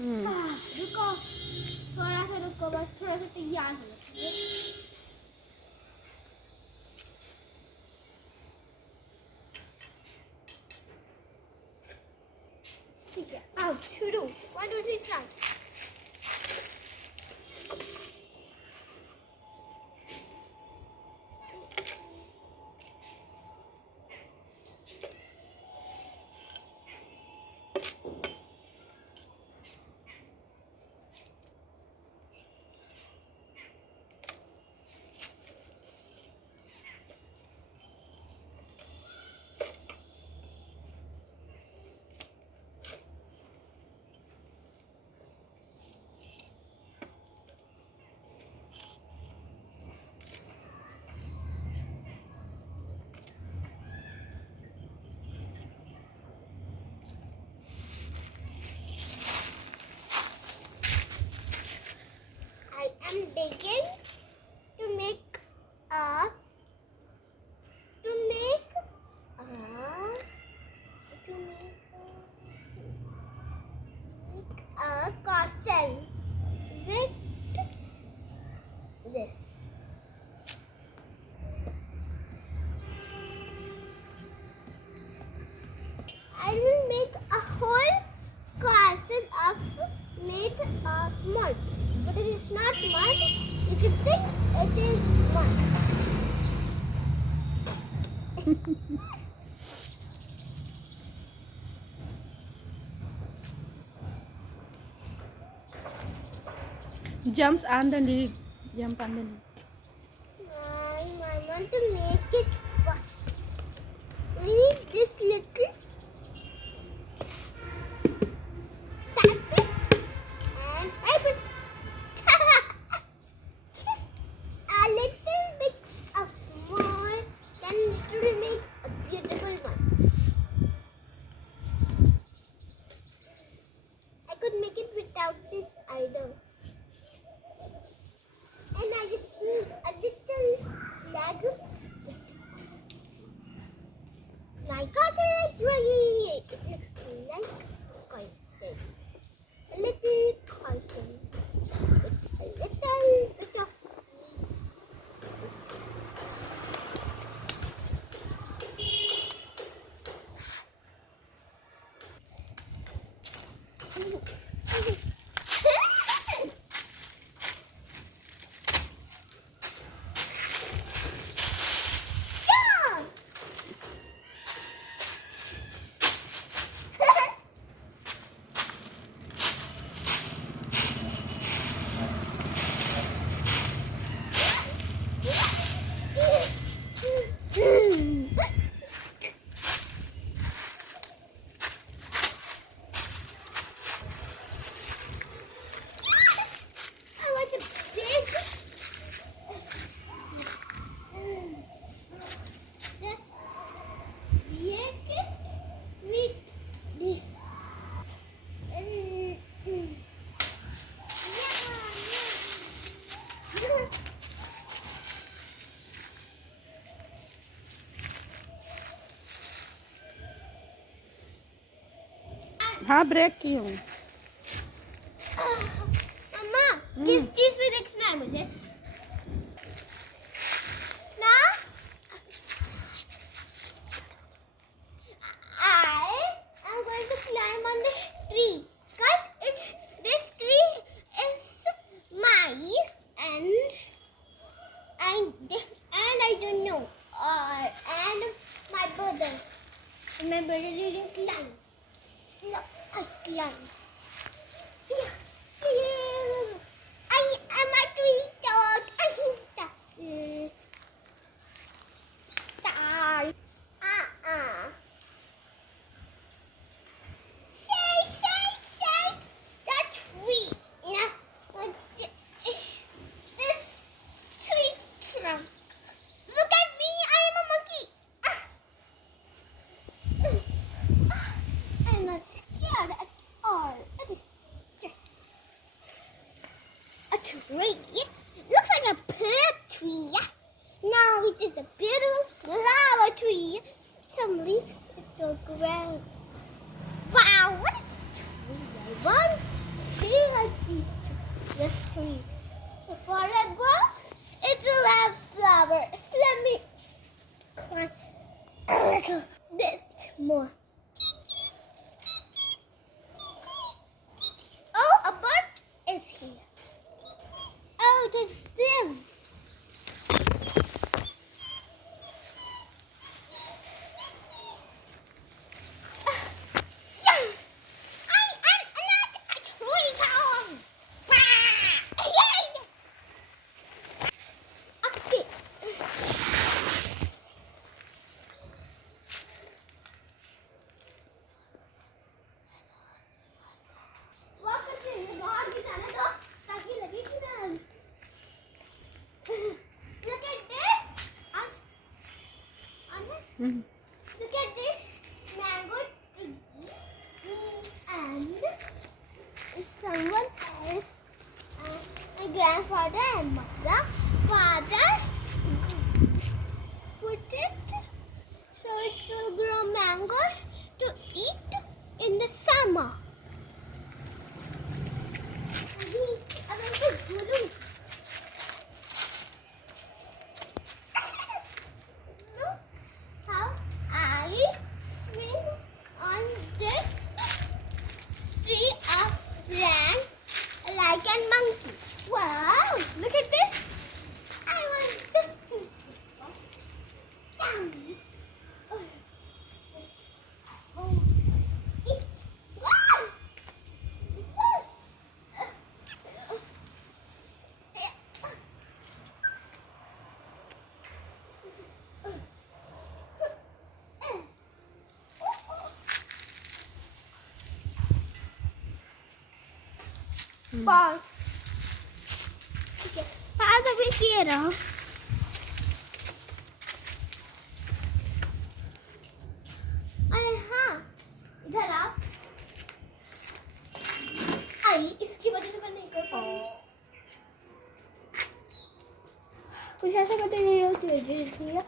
रुको, थोड़ा सा रुको, बस थोड़ा सा तैयार हो जाए। ठीक है, अब शुरू। 1 2 3 start. I am digging to make a castle with this. I will make a whole castle made of mud, but it is not mud. You can think it is mud. Jumps on the lid. Jump on the lid. I want to make it first. We need this little tap it and I press a little bit of more, then it will make a beautiful one. I could make it without this either. And I just need a little flag. My castle is ready. It looks like a castle. A little castle with a little bit of हाँ break की हूँ. मम्मा किस चीज पे देखना है मुझे ना I am going to climb on this tree because this tree is mine and I don't know and my brother didn't climb. Look, I climbed. I am a tree dog. Shake, shake, shake the tree. This tree trunk. Look at me, I am a monkey. I'm not scared at all. It is just a tree. Looks like a plant tree. No, it is a beautiful flower tree. Some leaves, it's so grand. Wow, what a tree I want. Look at this mango tree. And someone else, my grandfather and mother, father put it so it will grow mangoes to eat in the summer. Look how I swing on this tree of land like a monkey. Wow! Look at this. I was just down. Oh, it. Wow! Ball. Okay. आज अभी किए रहो. अरे हाँ, इधर आ. आई इसकी वजह से मैं नहीं कर पाऊँ. कुछ ऐसा करते नहीं हो तो इसलिए